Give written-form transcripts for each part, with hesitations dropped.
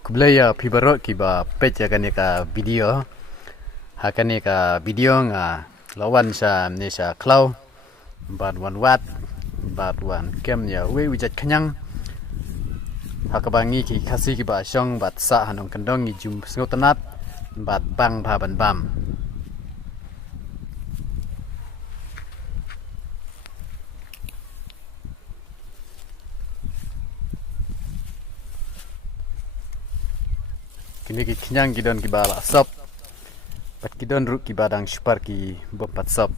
Kublaya pibaro kiba pecha kani ka video hakani ka video nga lawan sa ni sa klau bad wan wat bad wan kem ya we wijat kanyang hakabangi ki khasi ki ba shong bad sa hanong kandong ni jum sngotanat bad bang ba ban bam kini ki kanyang gidon ki ba la sop pat gidon ru ki badang super ki bopat sop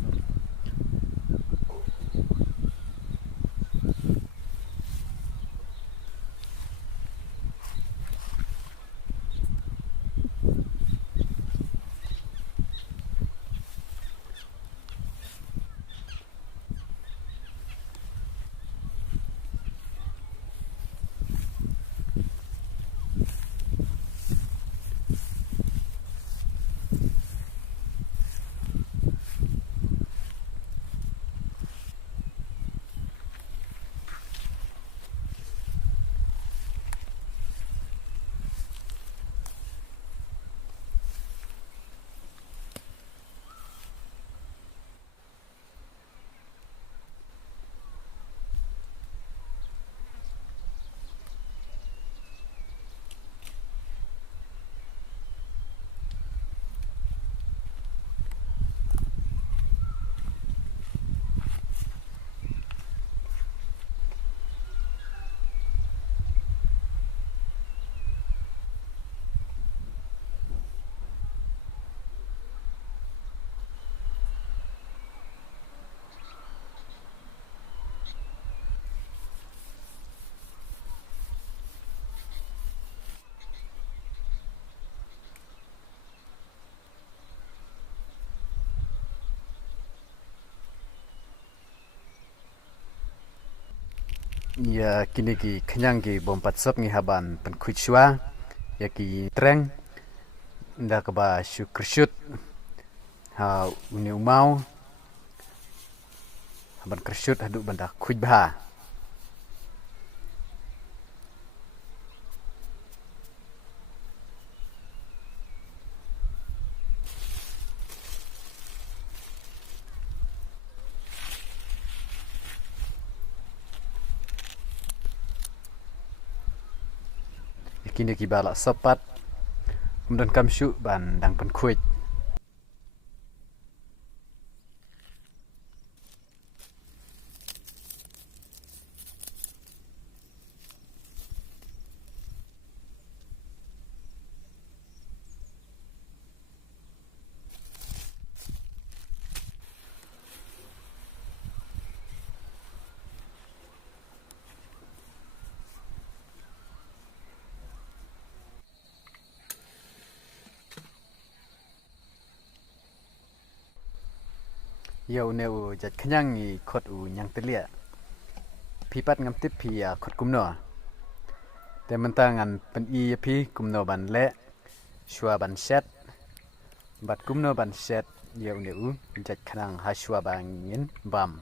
ya kini ki kanyang ki bompat sop ngi haban pen kuchwa ya ki treng nda ka ba shu krshut ha uni umau haban krshut hadu banda kujbha kini ki bala sopat kemudian kamshu ban dang pen kuj ya uneu jat kanyang ni khot u nyang telia pipat ngam tip pi ya khot kumno te mentangan pen i pi kumno ban le shwa ban set bat kumno ban set ya uneu jat kanyang ha shwa bangin bam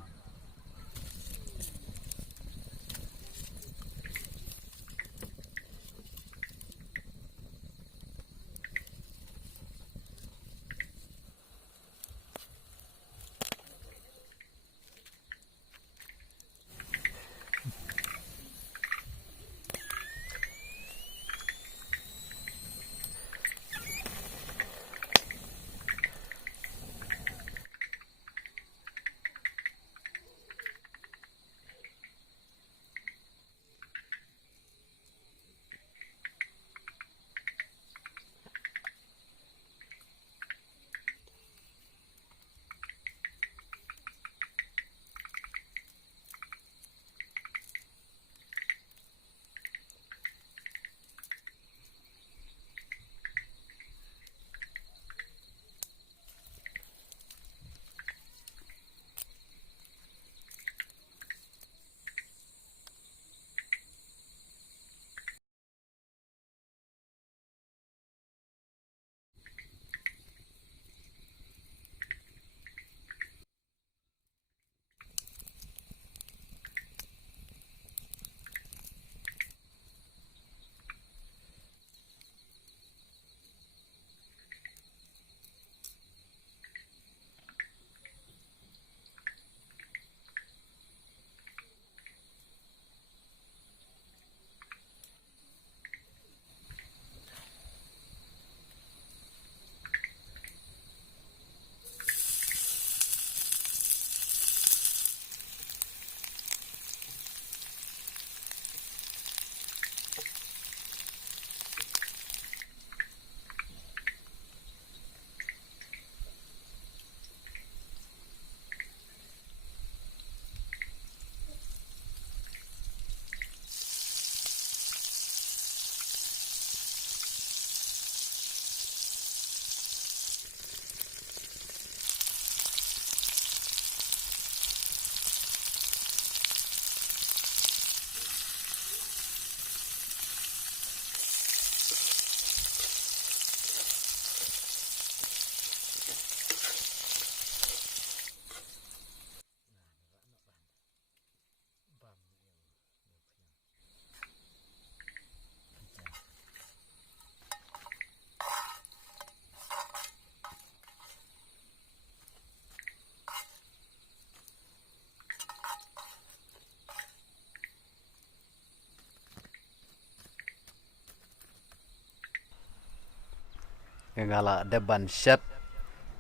ngala deban shat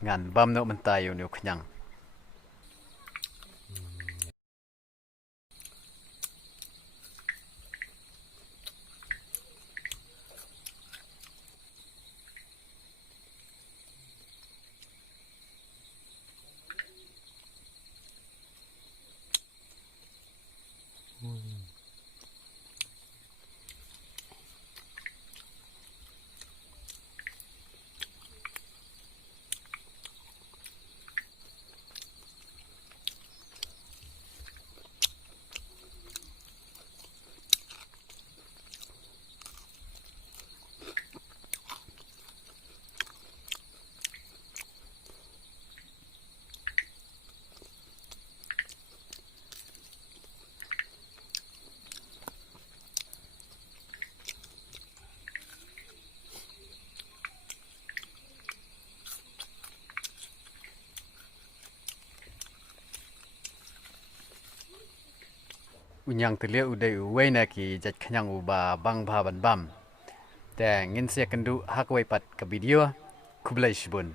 ngan bam no mentayu nu khnyang unyang telia udai uwei na ki jat khanyang uba bang bha ban bam te ngin se kandu hak wai pat ka video kublai shibun